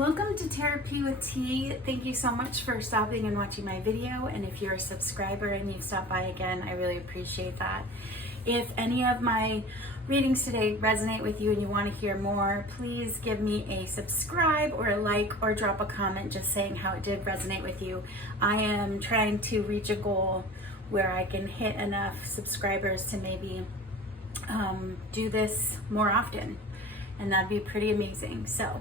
Welcome to Therapy with T. Thank you so much for stopping and watching my video. And if you're a subscriber and you've stopped by again, I really appreciate that. If any of my readings today resonate with you and you want to hear more, please give me a subscribe or a like or drop a comment just saying how it did resonate with you. I am trying to reach a goal where I can hit enough subscribers to maybe do this more often, and that'd be pretty amazing. So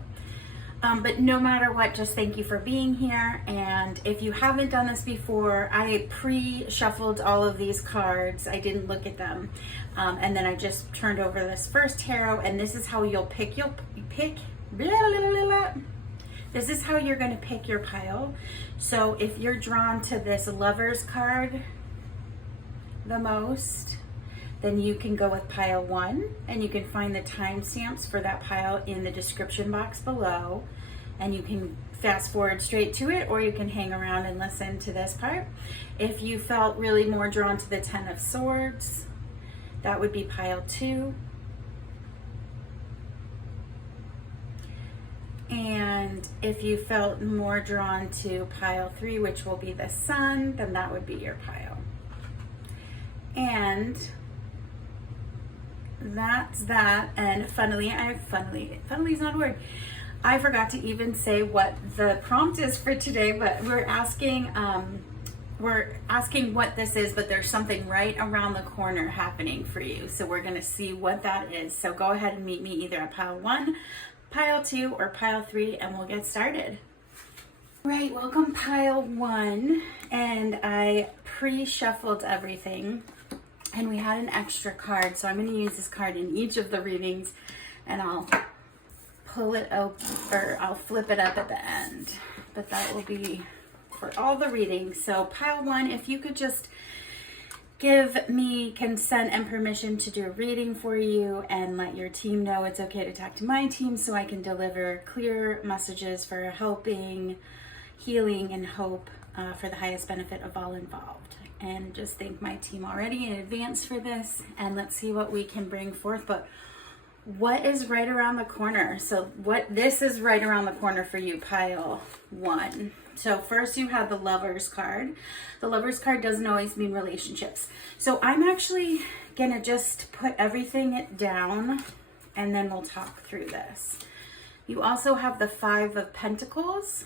but no matter what, just thank you for being here. And if you haven't done this before, I pre-shuffled all of these cards. I didn't look at them. And then I just turned over this first tarot, and this is how you'll pick, this is how you're going to pick your pile. So if you're drawn to this Lovers card the most, then you can go with pile 1, and you can find the timestamps for that pile in the description box below, and you can fast forward straight to it, or you can hang around and listen to this part. If you felt really more drawn to the 10 of Swords, that would be pile 2. And if you felt more drawn to pile 3, which will be the Sun, then that would be your pile. And that's that. And funnily is not a word. I forgot to even say what the prompt is for today, but we're asking what this is, but there's something right around the corner happening for you. So we're going to see what that is. So go ahead and meet me either at pile 1, pile 2, or pile 3, and we'll get started. Right, welcome pile 1, and I pre-shuffled everything. And we had an extra card, so I'm going to use this card in each of the readings, and I'll pull it out, or I'll flip it up at the end. But that will be for all the readings. So pile 1, if you could just give me consent and permission to do a reading for you and let your team know it's okay to talk to my team so I can deliver clear messages for helping, healing, and hope for the highest benefit of all involved. And just thank my team already in advance for this, and let's see what we can bring forth. But what is right around the corner? So this is right around the corner for you, pile 1. So first you have the Lovers card. The Lovers card doesn't always mean relationships. So I'm actually gonna just put everything down, and then we'll talk through this. You also have the 5 of Pentacles.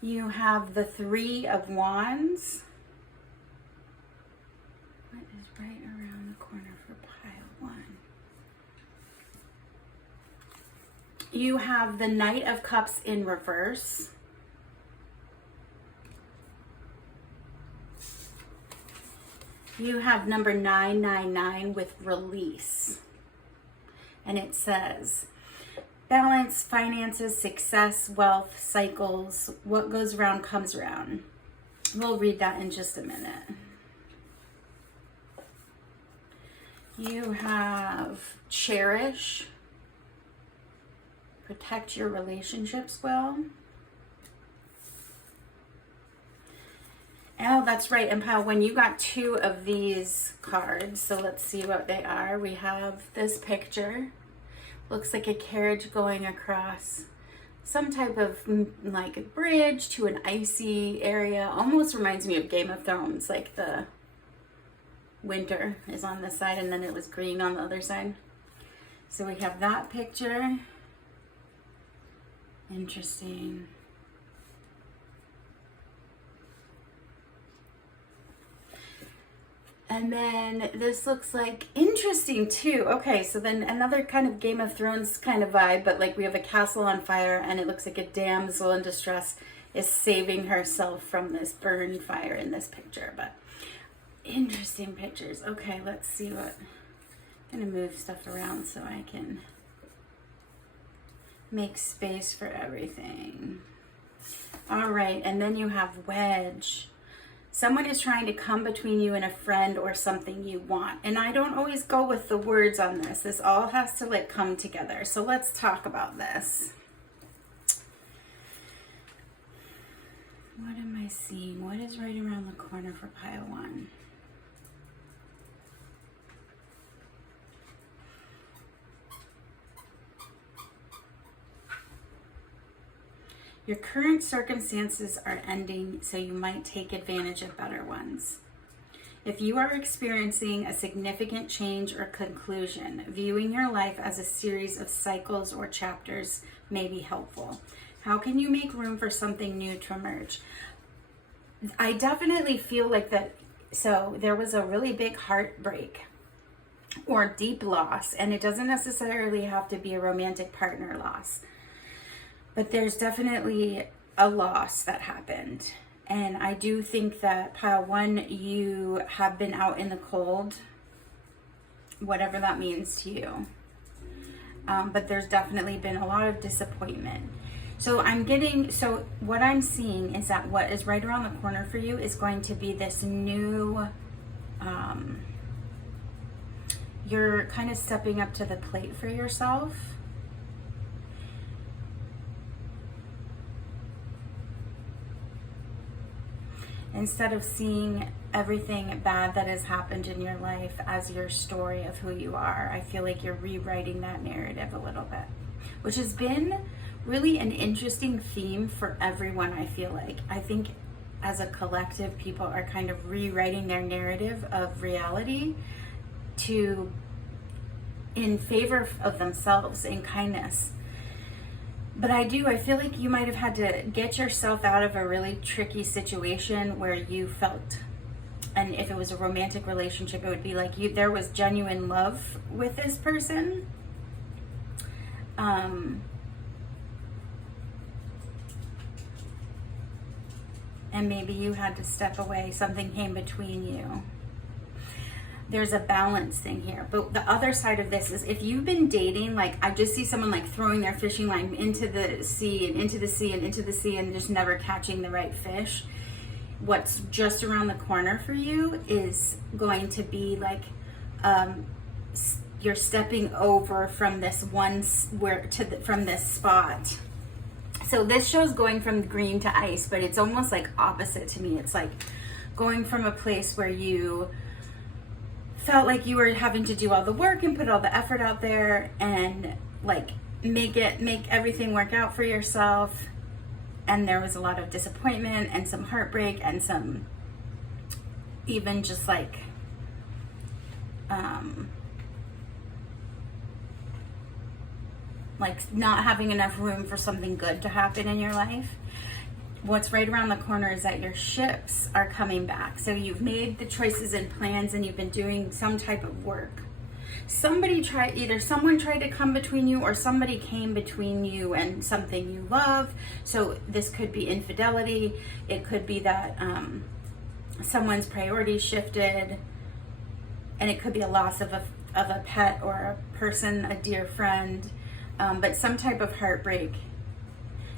You have the 3 of Wands. What is right around the corner for pile 1? You have the Knight of Cups in reverse. You have number 999 with release. And it says, balance, finances, success, wealth, cycles, what goes around comes around. We'll read that in just a minute. You have cherish, protect your relationships well. Oh, that's right. And pile 1, you got 2 of these cards. So let's see what they are. We have this picture. Looks like a carriage going across some type of like a bridge to an icy area. Almost reminds me of Game of Thrones, like the winter is on this side and then it was green on the other side. So we have that picture. Interesting. And then this looks like interesting too. Okay, so then another kind of Game of Thrones kind of vibe, but like we have a castle on fire and it looks like a damsel in distress is saving herself from this burn fire in this picture. But interesting pictures. Okay, let's see what, I'm gonna move stuff around so I can make space for everything. All right, and then you have wedge. Someone is trying to come between you and a friend or something you want. And I don't always go with the words on this. This all has to like come together. So let's talk about this. What am I seeing? What is right around the corner for pile 1? Your current circumstances are ending, so you might take advantage of better ones. If you are experiencing a significant change or conclusion, viewing your life as a series of cycles or chapters may be helpful. How can you make room for something new to emerge? I definitely feel like that. So there was a really big heartbreak or deep loss, and it doesn't necessarily have to be a romantic partner loss, but there's definitely a loss that happened. And I do think that pile 1, you have been out in the cold, whatever that means to you. But there's definitely been a lot of disappointment. So what I'm seeing is that what is right around the corner for you is going to be this new, you're kind of stepping up to the plate for yourself. Instead of seeing everything bad that has happened in your life as your story of who you are, I feel like you're rewriting that narrative a little bit, which has been really an interesting theme for everyone, I feel like. I think as a collective, people are kind of rewriting their narrative of reality in favor of themselves in kindness. But I feel like you might have had to get yourself out of a really tricky situation where you felt, and if it was a romantic relationship, it would be like there was genuine love with this person. And maybe you had to step away, something came between you. There's a balance thing here. But the other side of this is if you've been dating, like I just see someone like throwing their fishing line into the sea and into the sea and into the sea and just never catching the right fish. What's just around the corner for you is going to be like you're stepping over from this from this spot. So this shows going from green to ice, but it's almost like opposite to me. It's like going from a place where you felt like you were having to do all the work and put all the effort out there and like make everything work out for yourself. And there was a lot of disappointment and some heartbreak and some even just like not having enough room for something good to happen in your life. What's right around the corner is that your ships are coming back. So you've made the choices and plans and you've been doing some type of work. Either someone tried to come between you or somebody came between you and something you love. So this could be infidelity. It could be that someone's priorities shifted, and it could be a loss of a pet or a person, a dear friend, but some type of heartbreak.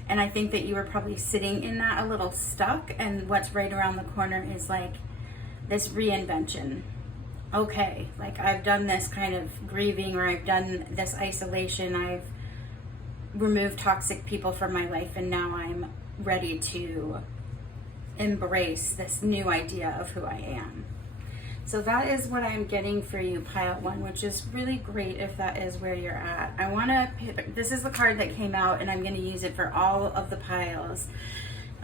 And I think that you were probably sitting in that a little stuck, and what's right around the corner is like this reinvention. Okay, like I've done this kind of grieving, or I've done this isolation, I've removed toxic people from my life, and now I'm ready to embrace this new idea of who I am. So that is what I'm getting for you, pile 1, which is really great if that is where you're at. This is the card that came out, and I'm going to use it for all of the piles.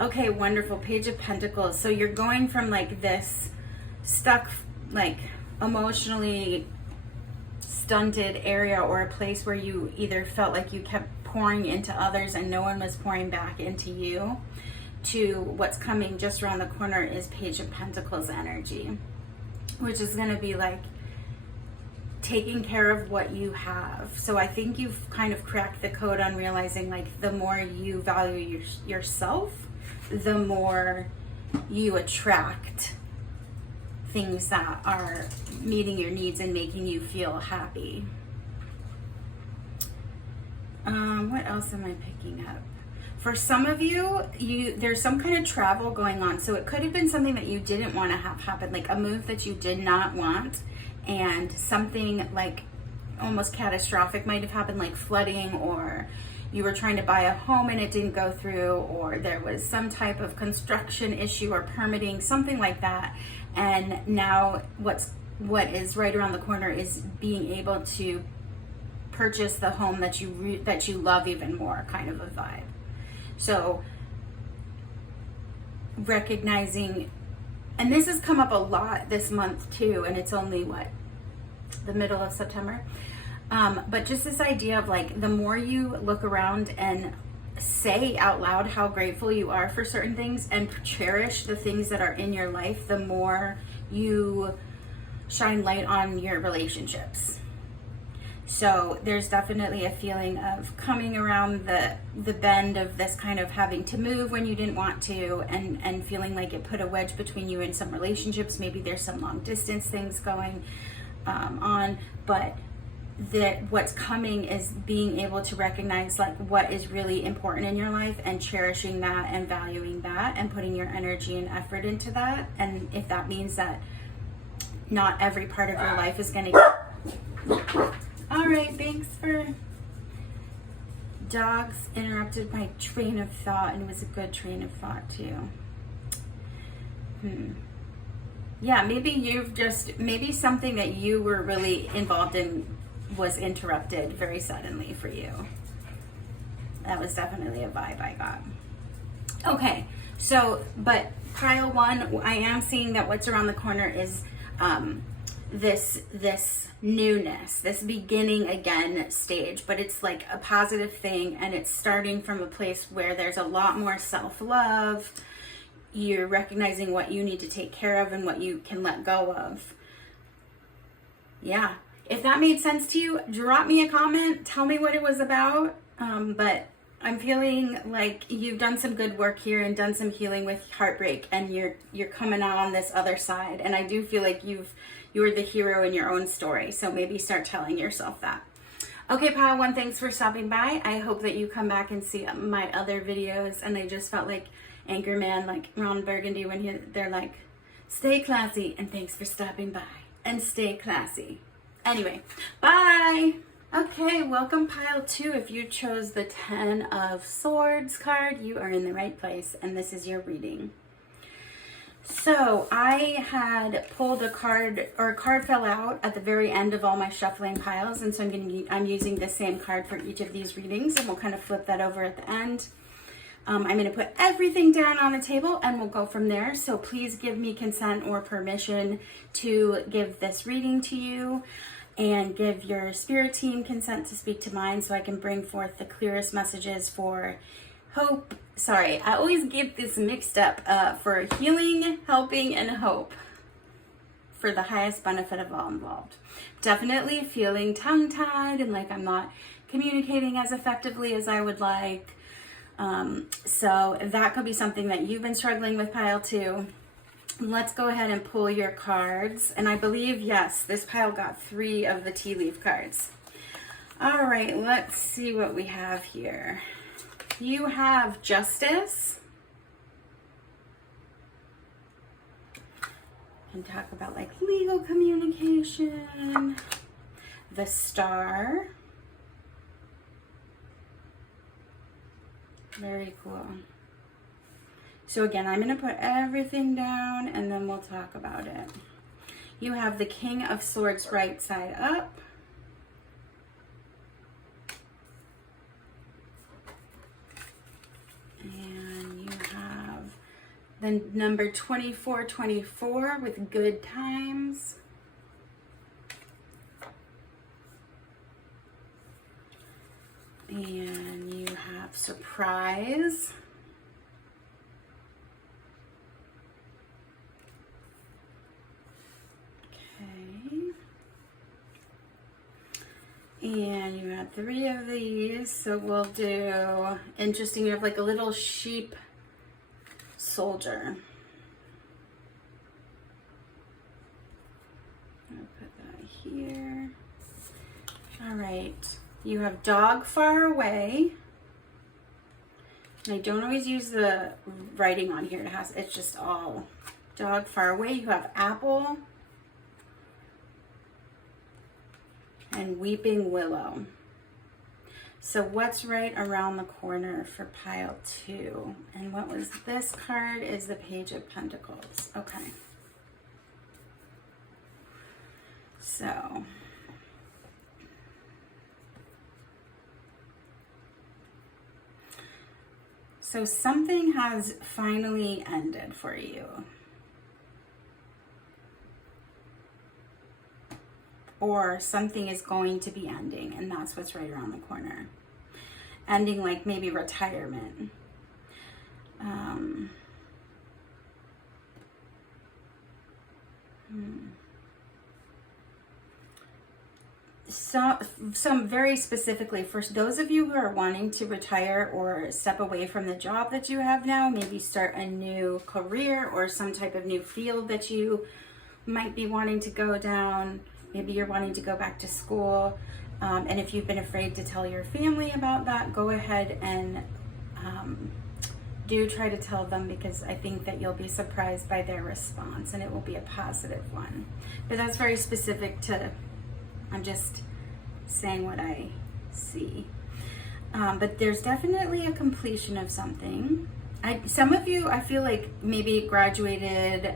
Okay, wonderful. Page of Pentacles. So you're going from like this stuck, like emotionally stunted area, or a place where you either felt like you kept pouring into others and no one was pouring back into you, to what's coming just around the corner is Page of Pentacles energy, which is going to be like taking care of what you have. So I think you've kind of cracked the code on realizing like the more you value yourself, the more you attract things that are meeting your needs and making you feel happy. What else am I picking up? For some of you, there's some kind of travel going on. So it could have been something that you didn't want to have happen, like a move that you did not want, and something like almost catastrophic might have happened, like flooding, or you were trying to buy a home and it didn't go through, or there was some type of construction issue or permitting, something like that. And now what is right around the corner is being able to purchase the home that you love even more, kind of a vibe. So recognizing, and this has come up a lot this month too, and it's only what, the middle of September, but just this idea of like, the more you look around and say out loud how grateful you are for certain things and cherish the things that are in your life, the more you shine light on your relationships. So there's definitely a feeling of coming around the bend of this kind of having to move when you didn't want to, and feeling like it put a wedge between you and some relationships. Maybe there's some long distance things going on, but that what's coming is being able to recognize like what is really important in your life and cherishing that and valuing that and putting your energy and effort into that. And if that means that not every part of your life is going to... All right, thanks for... Dogs interrupted my train of thought, and it was a good train of thought too. Yeah, maybe something that you were really involved in was interrupted very suddenly for you. That was definitely a vibe I got. Okay, so, but pile one, I am seeing that what's around the corner is this newness, this beginning again stage, but it's like a positive thing, and it's starting from a place where there's a lot more self-love. You're recognizing what you need to take care of and what you can let go of. Yeah, if that made sense to you, drop me a comment, tell me what it was about. But I'm feeling like you've done some good work here and done some healing with heartbreak, and you're coming out on this other side. And I do feel like you're the hero in your own story. So maybe start telling yourself that. Okay, pile one, thanks for stopping by. I hope that you come back and see my other videos. And I just felt like Anchorman, like Ron Burgundy, when they're like, stay classy and thanks for stopping by, and stay classy. Anyway, bye. Okay, welcome pile two. If you chose the 10 of Swords card, you are in the right place, and this is your reading. So I had pulled a card, or a card fell out at the very end of all my shuffling piles, and so I'm using the same card for each of these readings, and we'll kind of flip that over at the end. I'm going to put everything down on the table and we'll go from there. So please give me consent or permission to give this reading to you, and give your spirit team consent to speak to mine so I can bring forth the clearest messages for hope. Sorry, I always get this mixed up, for healing, helping, and hope for the highest benefit of all involved. Definitely feeling tongue-tied and like I'm not communicating as effectively as I would like. So that could be something that you've been struggling with, pile two. Let's go ahead and pull your cards. And I believe, yes, this pile got 3 of the tea leaf cards. All right, let's see what we have here. You have Justice. And talk about like legal communication. The Star. Very cool. So again, I'm going to put everything down and then we'll talk about it. You have the King of Swords right side up. And you have the number 2424 with good times. And you have Surprise. Okay. And you have 3 of these, so we'll do interesting. You have like a little sheep soldier. I'll put that here. All right. You have Dog Far Away. And I don't always use the writing on here. It's just all Dog Far Away. You have Apple and Weeping Willow. So what's right around the corner for pile 2? And what was this card is the Page of Pentacles. Okay. So something has finally ended for you. Or something is going to be ending, and that's what's right around the corner. Ending, like maybe retirement. So, some very specifically, for those of you who are wanting to retire or step away from the job that you have now, maybe start a new career or some type of new field that you might be wanting to go down. Maybe you're wanting to go back to school. And if you've been afraid to tell your family about that, go ahead and do try to tell them, because I think that you'll be surprised by their response and it will be a positive one. But that's very specific to, I'm just saying what I see. But there's definitely a completion of something. Some of you, I feel like maybe graduated,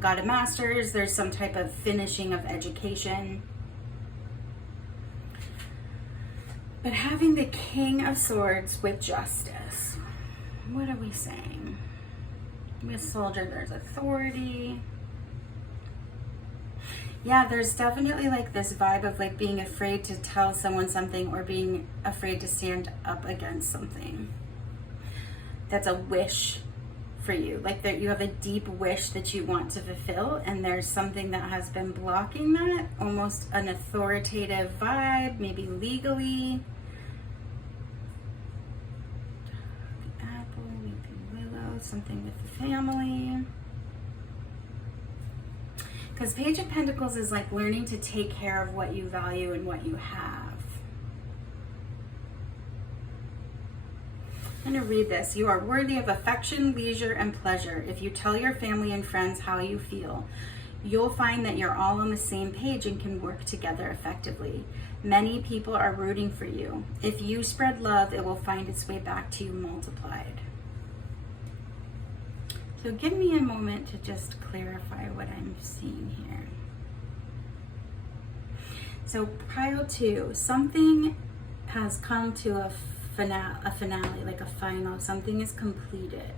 got a master's, there's some type of finishing of education. But having the King of Swords with justice, what are we saying? With Soldier, there's authority. Yeah, there's definitely like this vibe of like being afraid to tell someone something or being afraid to stand up against something. That's a wish for you. Like that you have a deep wish that you want to fulfill, and there's something that has been blocking that, almost an authoritative vibe, maybe legally. The Apple, Weeping Willow, something with the family. Because Page of Pentacles is like learning to take care of what you value and what you have. I'm going to read this. You are worthy of affection, leisure, and pleasure. If you tell your family and friends how you feel, you'll find that you're all on the same page and can work together effectively. Many people are rooting for you. If you spread love, it will find its way back to you multiplied. So give me a moment to just clarify what I'm seeing here. So pile 2, something has come to a finale, like a final, something is completed.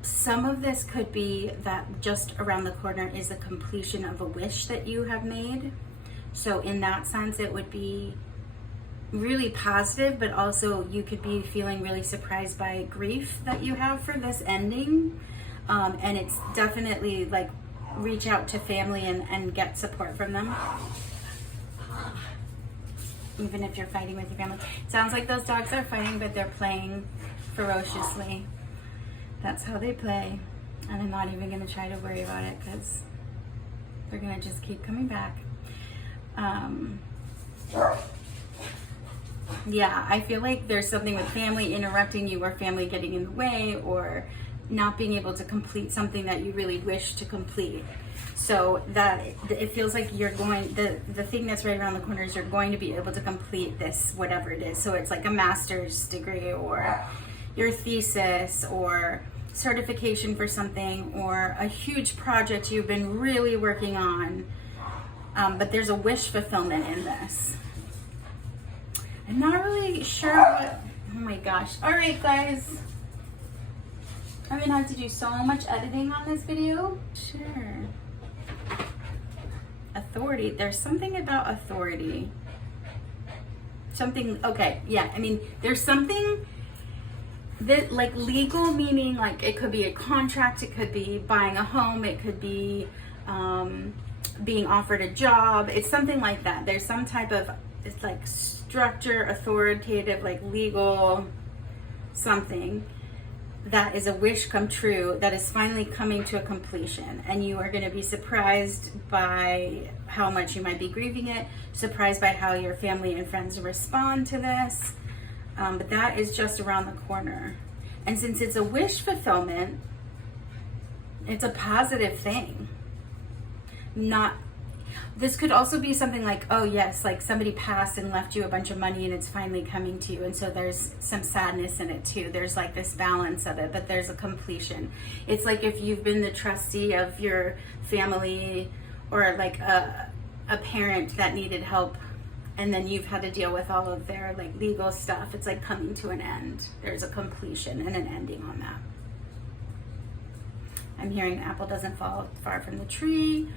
Some of this could be that just around the corner is a completion of a wish that you have made. So in that sense, it would be really positive, but also you could be feeling really surprised by grief that you have for this ending. And it's definitely like reach out to family and get support from them. Even if you're fighting with your family. It sounds like those dogs are fighting, but they're playing ferociously. That's how they play. And I'm not even going to try to worry about it because they're going to just keep coming back. Yeah, I feel like there's something with family interrupting you, or family getting in the way, or not being able to complete something that you really wish to complete. So that it feels like you're going, the thing that's right around the corner is you're going to be able to complete this, whatever it is. So it's like a master's degree, or your thesis, or certification for something, or a huge project you've been really working on. But there's a wish fulfillment in this. I'm not really sure what, oh my gosh. All right, guys. I'm gonna have to do so much editing on this video. Sure. Authority, there's something about authority. Something, okay, yeah, I mean, there's something that, like, legal, meaning like it could be a contract, it could be buying a home, it could be being offered a job. It's something like that. There's some type of, it's like structure, authoritative, like legal something that is a wish come true that is finally coming to a completion, and you are going to be surprised by how much you might be grieving it, surprised by how your family and friends respond to this, but that is just around the corner. And since it's a wish fulfillment, it's a positive thing. This could also be something like, oh yes, like somebody passed and left you a bunch of money and it's finally coming to you. And so there's some sadness in it too. There's like this balance of it, but there's a completion. It's like if you've been the trustee of your family, or like a parent that needed help and then you've had to deal with all of their like legal stuff. It's like coming to an end. There's a completion and an ending on that. I'm hearing apple doesn't fall far from the tree.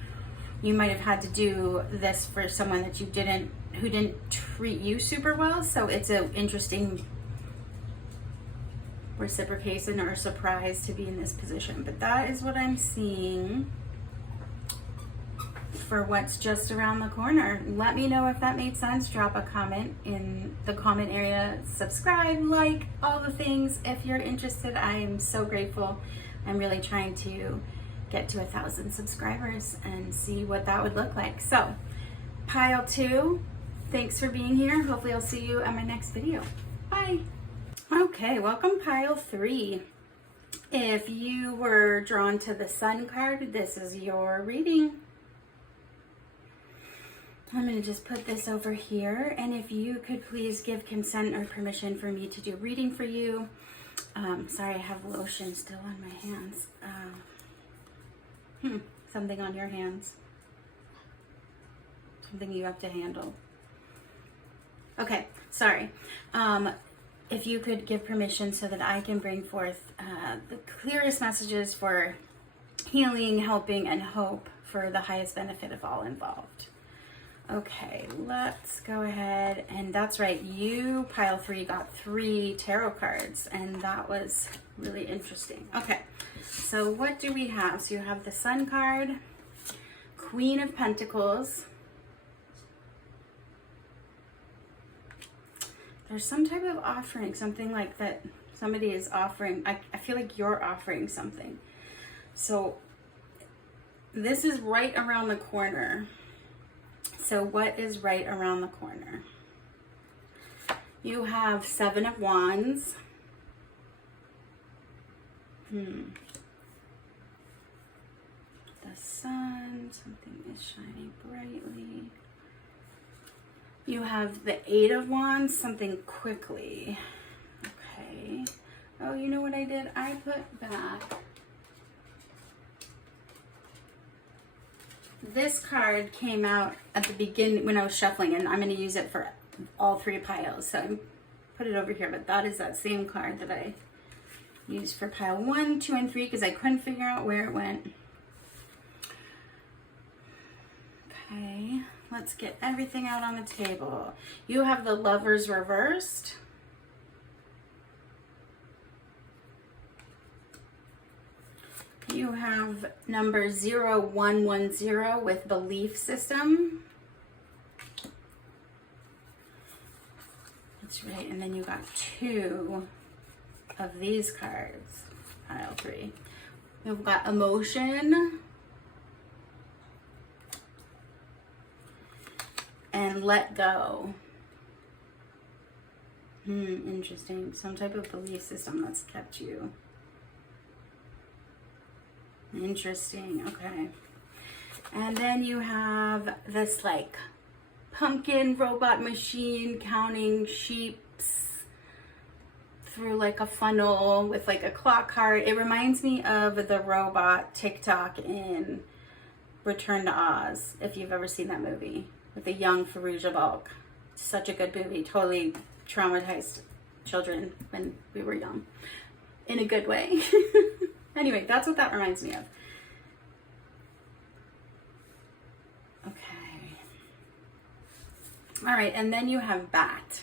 You might have had to do this for someone that who didn't treat you super well. So it's an interesting reciprocation or surprise to be in this position. But that is what I'm seeing for what's just around the corner. Let me know if that made sense. Drop a comment in the comment area. Subscribe, like, all the things. If you're interested, I am so grateful. I'm really trying to get to 1,000 subscribers and see what that would look like. So, pile 2, thanks for being here. Hopefully I'll see you at my next video. Bye. Okay, welcome pile 3. If you were drawn to the Sun card, this is your reading. I'm going to just put this over here, and if you could please give consent or permission for me to do reading for you. Sorry, I have lotion still on my hands. Something on your hands. Something you have to handle. Okay, sorry. If you could give permission so that I can bring forth the clearest messages for healing, helping, and hope for the highest benefit of all involved. Okay, let's go ahead, and that's right, you, pile 3, got 3 tarot cards, and that was really interesting. Okay, so what do we have? So you have the Sun card, Queen of Pentacles. There's some type of offering, something like that somebody is offering. I feel like you're offering something. So this is right around the corner. So what is right around the corner? You have 7 of Wands. The sun, something is shining brightly. You have the 8 of Wands, something quickly. Okay. Oh, you know what I did? I put back this card came out at the beginning when I was shuffling, and I'm going to use it for all 3 piles. So I put it over here, but that is that same card that I used for pile 1, 2, and 3 because I couldn't figure out where it went. Okay, let's get everything out on the table. You have the Lovers reversed. You have number 0110 with belief system. That's right. And then you got 2 of these cards, pile 3. We've got emotion and let go. Interesting. Some type of belief system that's kept you. Interesting. Okay. And then you have this like pumpkin robot machine counting sheeps through like a funnel with like a clock card. It reminds me of the robot TikTok in Return to Oz, if you've ever seen that movie with the young Farouja Balk. Such a good movie. Totally traumatized children when we were young in a good way. Anyway, that's what that reminds me of. Okay. All right, and then you have bat.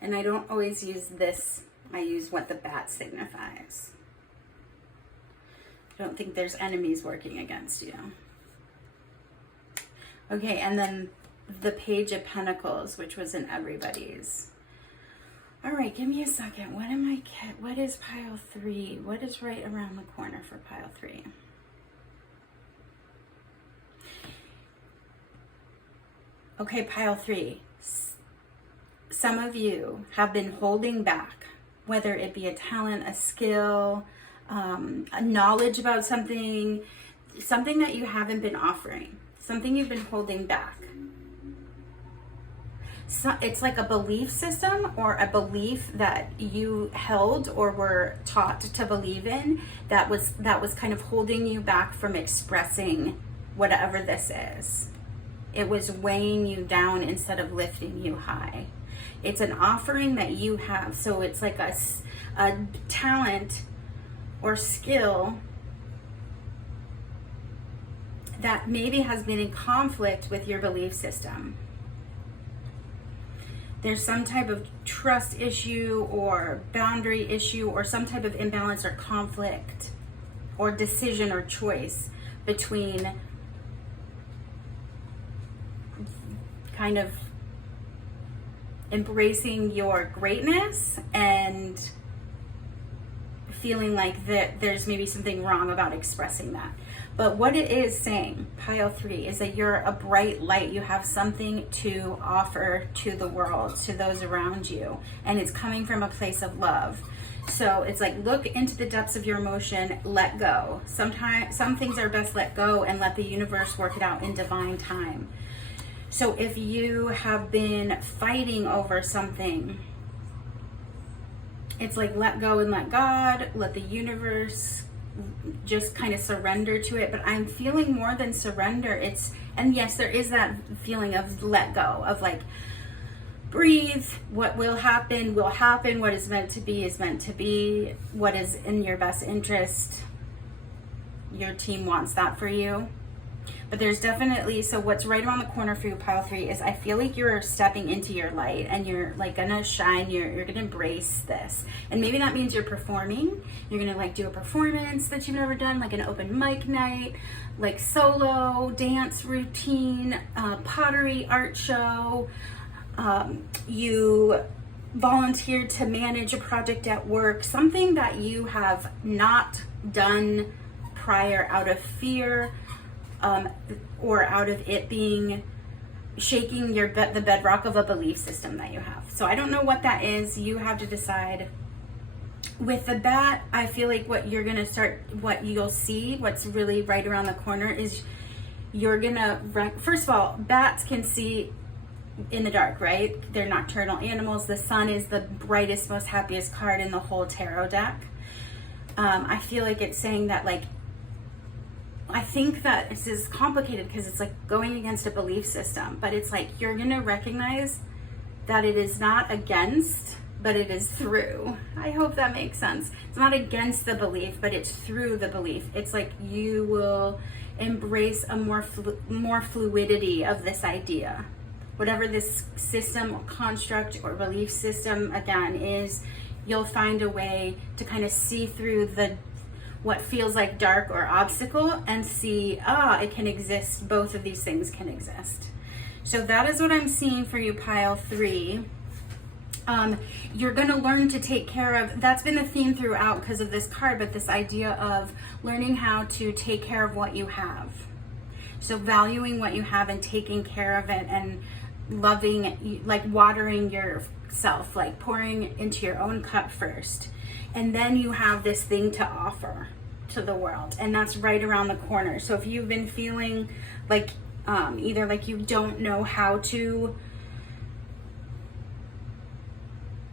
And I don't always use this. I use what the bat signifies. I don't think there's enemies working against you. Okay, and then the Page of Pentacles, which was in everybody's. All right, give me a second. What is pile 3? What is right around the corner for pile 3? Okay, pile 3. Some of you have been holding back, whether it be a talent, a skill, a knowledge about something that you haven't been offering, something you've been holding back. So it's like a belief system or a belief that you held or were taught to believe in that was kind of holding you back from expressing whatever this is It was weighing you down instead of lifting you high. It's an offering that you have. So it's like a talent or skill that maybe has been in conflict with your belief system. There's some type of trust issue or boundary issue or some type of imbalance or conflict or decision or choice between kind of embracing your greatness and feeling like that there's maybe something wrong about expressing that. But what it is saying, pile 3, is that you're a bright light. You have something to offer to the world, to those around you, and it's coming from a place of love. So it's like, look into the depths of your emotion, let go. Sometimes some things are best let go and let the universe work it out in divine time. So if you have been fighting over something, it's like, let go and let God, let the universe just kind of surrender to it. But I'm feeling more than surrender. And yes, there is that feeling of let go, of like, breathe. What will happen will happen. What is meant to be is meant to be. What is in your best interest, your team wants that for you. But there's definitely, so what's right around the corner for you, pile 3, is I feel like you're stepping into your light and you're like gonna shine, you're gonna embrace this. And maybe that means you're performing. You're gonna like do a performance that you've never done, like an open mic night, like solo, dance routine, pottery art show. You volunteered to manage a project at work, something that you have not done prior out of fear, or out of it being shaking the bedrock of a belief system that you have. So I don't know what that is. You have to decide. With the bat, I feel like what you'll see, what's really right around the corner, is you're gonna, first of all, bats can see in the dark, right? They're nocturnal animals. The sun is the brightest, most happiest card in the whole tarot deck. I feel like it's saying that, like, I think that this is complicated because it's like going against a belief system, but it's like you're going to recognize that it is not against, but it is through. I hope that makes sense. It's not against the belief, but it's through the belief. It's like you will embrace a more fluidity of this idea. Whatever this system or construct or belief system, again, is, you'll find a way to kind of see through what feels like dark or obstacle and see, it can exist. Both of these things can exist. So that is what I'm seeing for you, pile 3. You're going to learn to take care of, that's been the theme throughout because of this card, but this idea of learning how to take care of what you have. So valuing what you have and taking care of it and loving, like watering yourself, like pouring into your own cup first. And then you have this thing to offer to the world, and that's right around the corner. So if you've been feeling like either like you don't know how to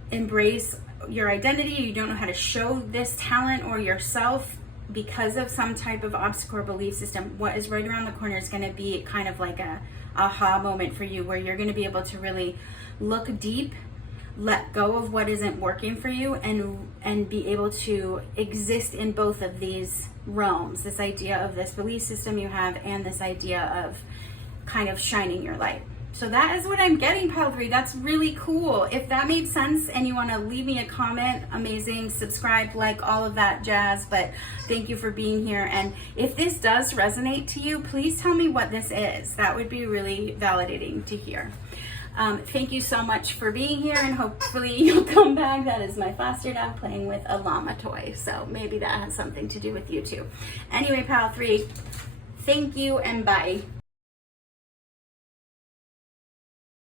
embrace your identity, you don't know how to show this talent or yourself because of some type of obstacle or belief system, what is right around the corner is going to be kind of like a aha moment for you, where you're going to be able to really look deep, let go of what isn't working for you, and be able to exist in both of these realms, this idea of this belief system you have and this idea of kind of shining your light. So that is what I'm getting, pile 3. That's really cool. If that made sense and you want to leave me a comment, amazing. Subscribe, like, all of that jazz. But thank you for being here. And if this does resonate to you, please tell me what this is. That would be really validating to hear. Thank you so much for being here, and hopefully you'll come back. That is my foster dog playing with a llama toy, so maybe that has something to do with you too. Anyway, pile 3, thank you and bye.